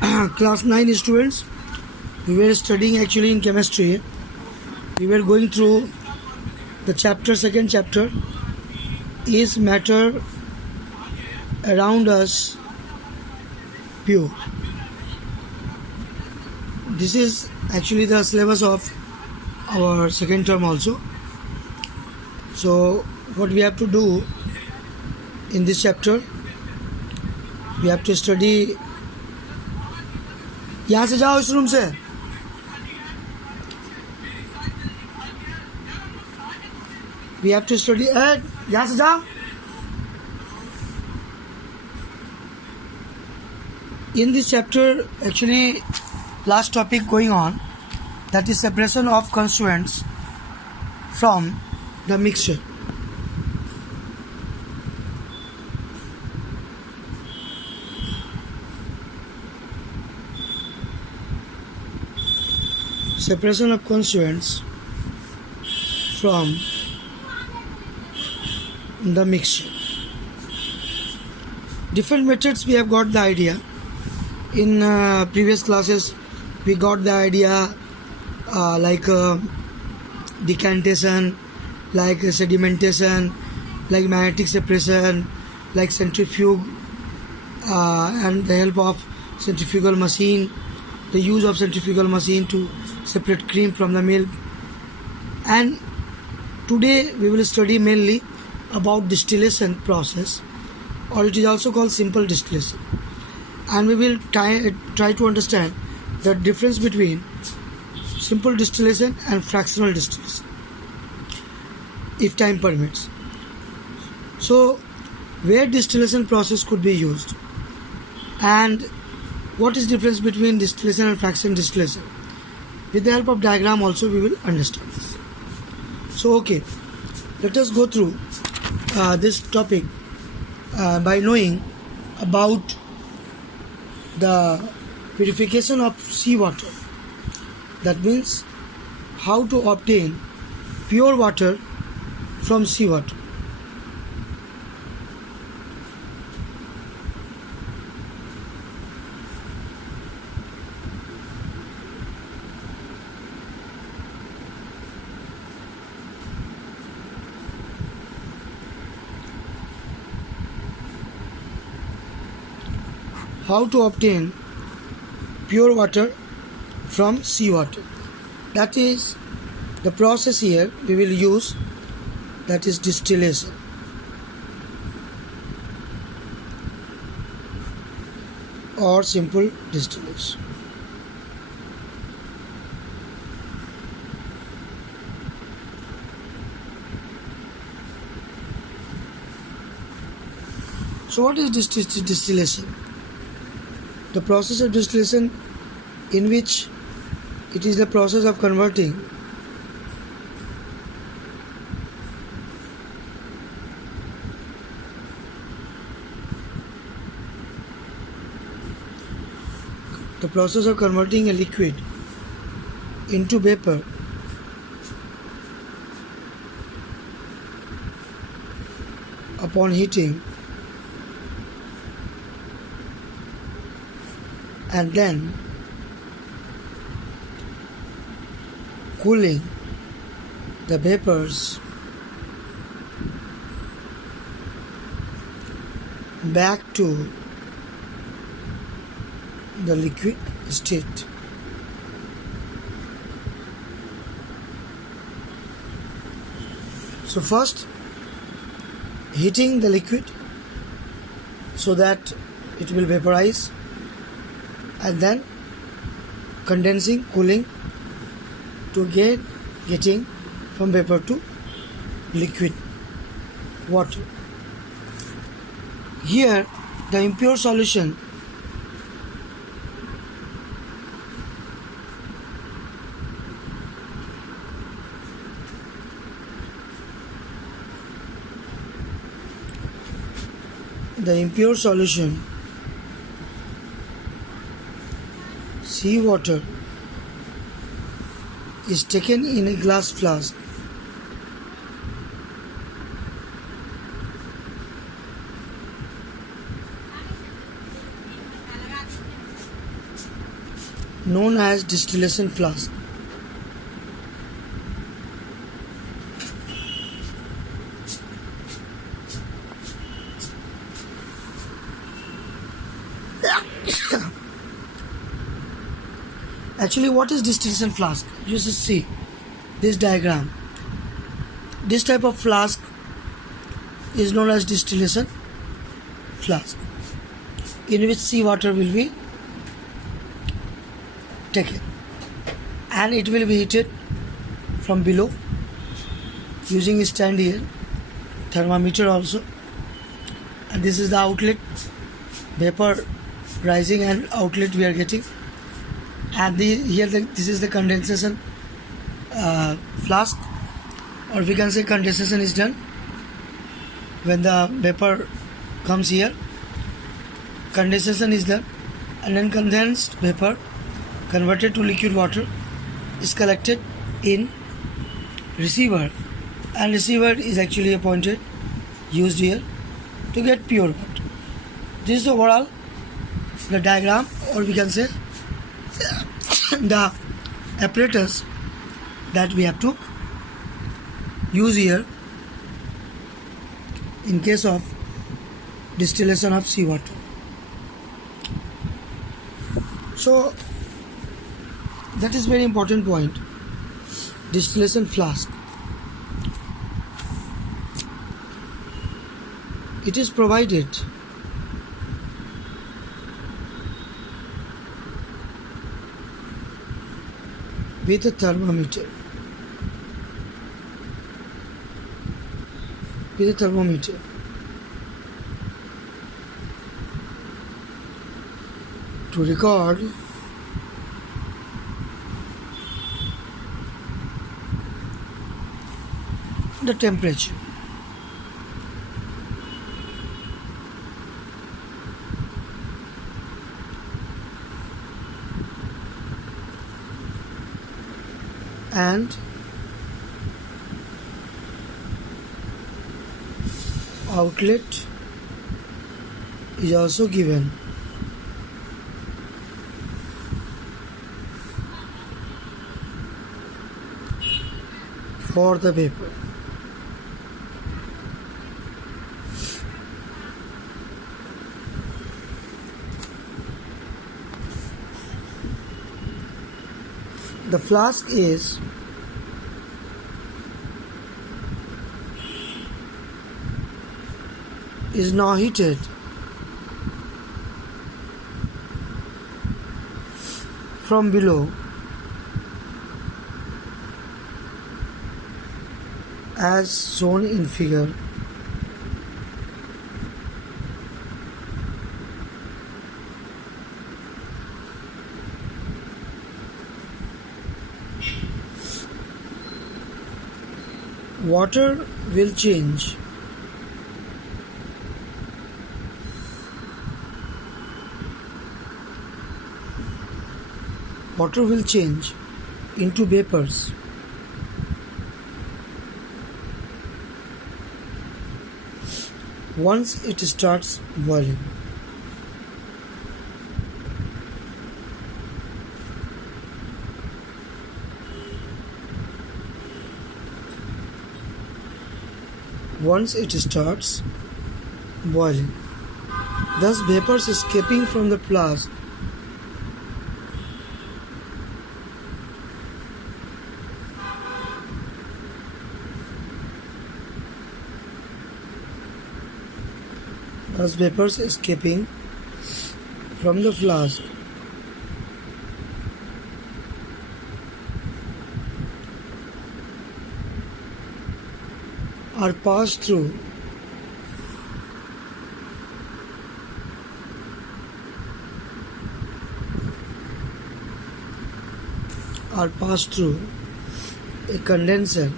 Class 9 students, we were studying actually in chemistry. We were going through the second chapter, is matter around us pure. This is actually the syllabus of our second term also. So what we have to do in this chapter, we have to study. यहाँ से जाओ इस room से. We have to study. यहाँ से जाओ. In this chapter, actually, last topic going on, that is separation of constituents from the mixture. Separation of constituents from the mixture. Different methods we have got the idea. In previous classes we got the idea like decantation, like sedimentation, like magnetic separation, like centrifuge and the help of centrifugal machine, the use of centrifugal machine to separate cream from the milk. And today we will study mainly about distillation process, or it is also called simple distillation, and we will try to understand the difference between simple distillation and fractional distillation if time permits. So where distillation process could be used and what is difference between distillation and fractional distillation, with the help of diagram also we will understand this. So okay, let us go through this topic by knowing about the purification of seawater. That means how to obtain pure water from seawater. How to obtain pure water from seawater. That is the process here we will use, that is distillation. Or simple distillation. So what is distillation? The process of distillation, in which it is the process of converting a liquid into vapor upon heating, and then cooling the vapors back to the liquid state. So first heating the liquid so that it will vaporize, and then condensing, cooling to getting from vapor to liquid water. Here the impure solution seawater is taken in a glass flask known as distillation flask. Actually, what is distillation flask? You just see this diagram. This type of flask is known as distillation flask, in which seawater will be taken and it will be heated from below using a stand here, thermometer also, and this is the outlet, vapor rising and outlet we are getting, and this is the condensation flask, or we can say condensation is done when the vapor comes here. Condensation is done, and then condensed vapor converted to liquid water is collected in receiver, and receiver is actually a pointed used here to get pure water. This is overall the diagram, or we can say the apparatus that we have to use here in case of distillation of seawater. So that is very important point. Distillation flask. It is provided with a thermometer. To record the temperature. And outlet is also given. For the vapor. The flask is now heated from below as shown in figure. Water will change into vapors once it starts boiling. Thus vapors escaping from the flask are passed through a condenser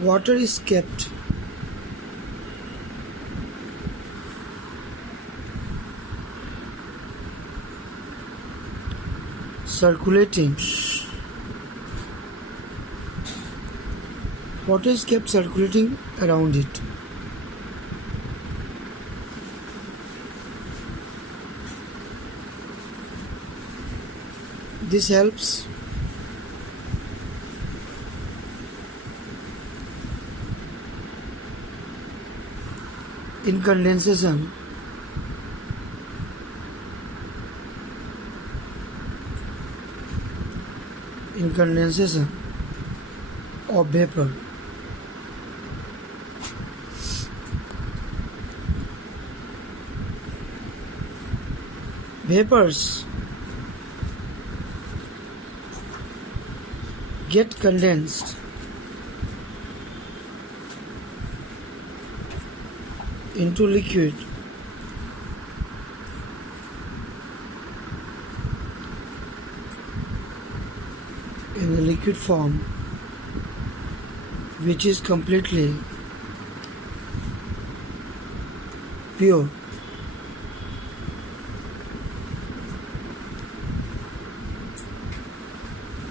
water is kept circulating Water is kept circulating around it. This helps in condensation of vapor. Vapors get condensed into liquid in the liquid form, which is completely pure.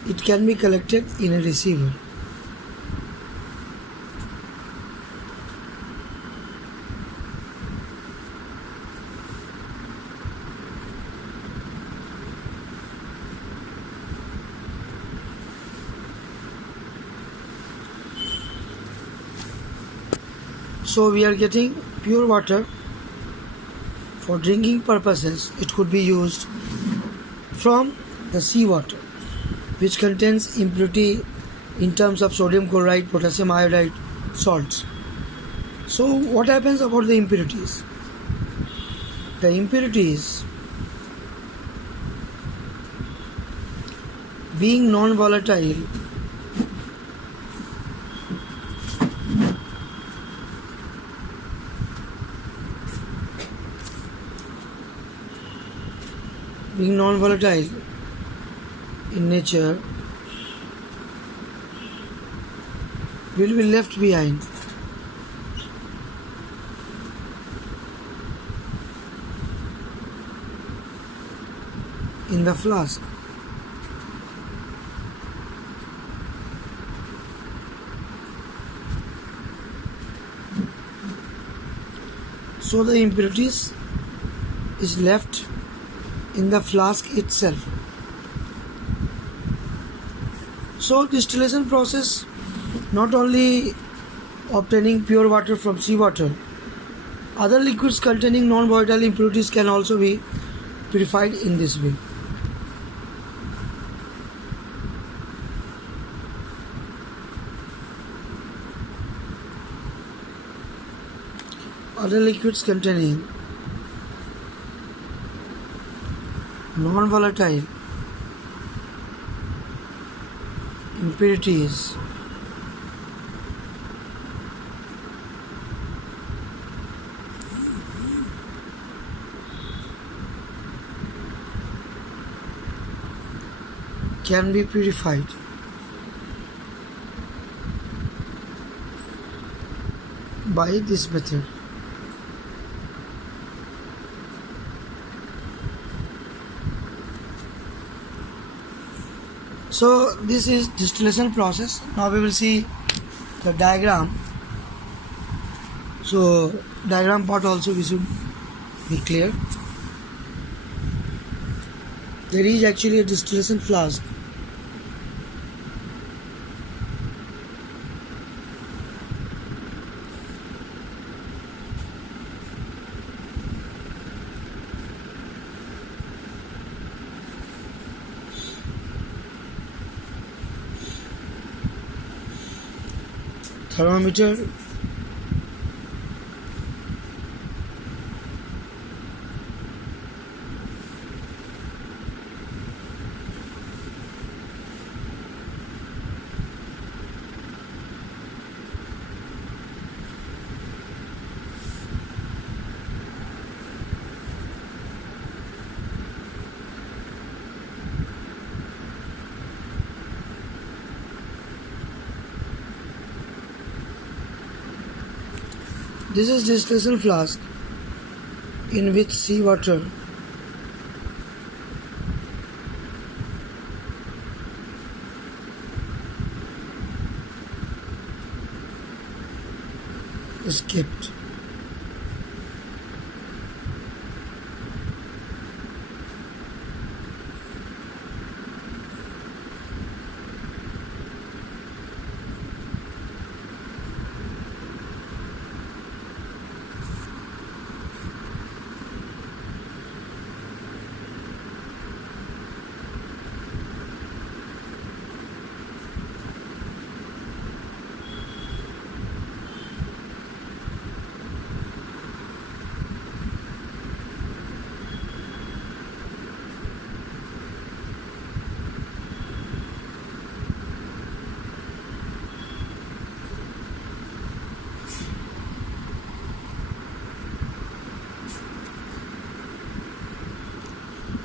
It can be collected in a receiver. So we are getting pure water for drinking purposes. It could be used from the seawater, which contains impurity in terms of sodium chloride, potassium iodide, salts. So what happens about the impurities? The impurities, being non-volatile, in nature, will be left behind. In the flask. So the impurities is left in the flask itself. So distillation process, not only obtaining pure water from seawater, other liquids containing non-volatile impurities can also be purified in this way. Other liquids containing non-volatile impurities can be purified by this method. So this is distillation process. Now we will see the diagram. So diagram part also we should be clear. There is actually a distillation flask. Thermometer, this is distillation flask in which seawater is kept.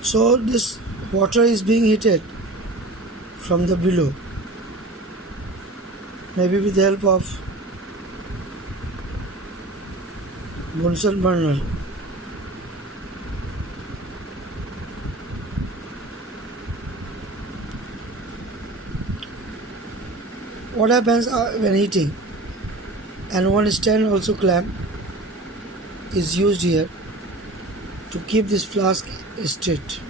So this water is being heated from the below, maybe with the help of Bunsen burner. What happens when heating? And one stand also clamp is used here to keep this flask straight.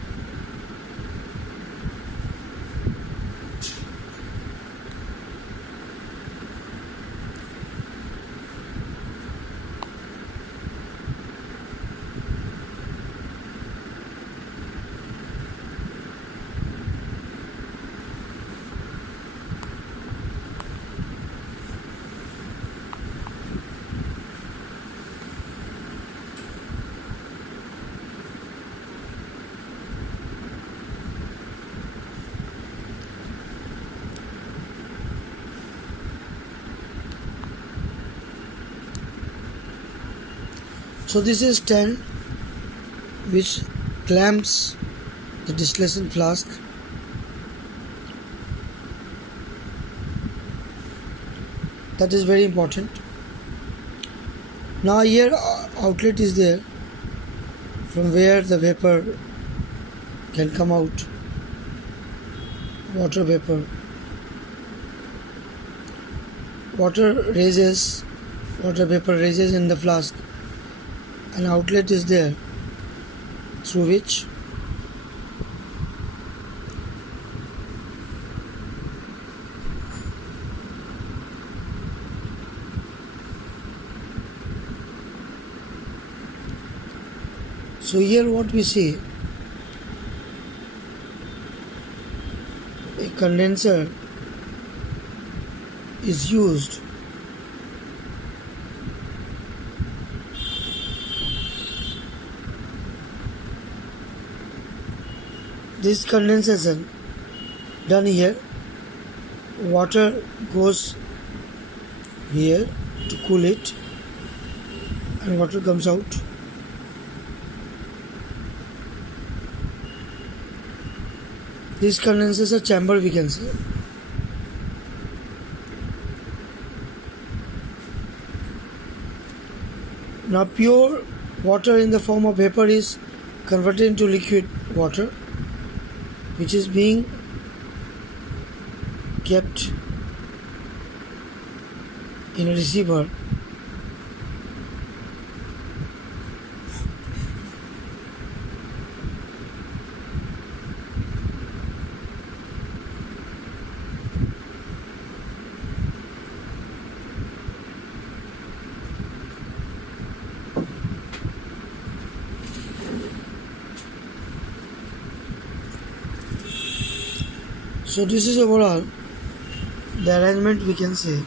So this is stand which clamps the distillation flask. That is very important. Now here outlet is there from where the vapor can come out, water vapor. Water vapor raises in the flask. An outlet is there through which so here what we see, a condenser is used this condensation done here, water goes here to cool it and water comes out. This condenser chamber we can say. Now pure water in the form of vapor is converted into liquid water, which is being kept in a receiver. So this is overall the arrangement we can say.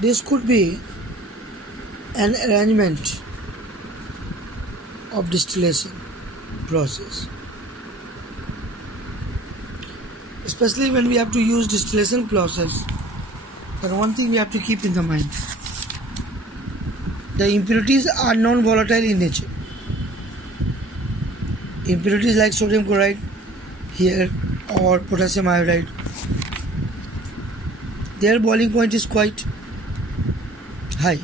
This could be an arrangement of distillation process, especially when we have to use distillation process. But one thing we have to keep in the mind, the impurities are non-volatile in nature. Impurities like sodium chloride here or potassium iodide, their boiling point is quite high.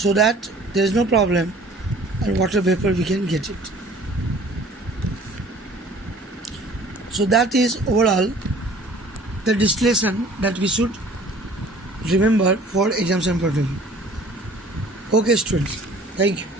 so that there is no problem and water vapor we can get it. So that is overall the distillation that we should remember for exams and point of view. Okay students, thank you.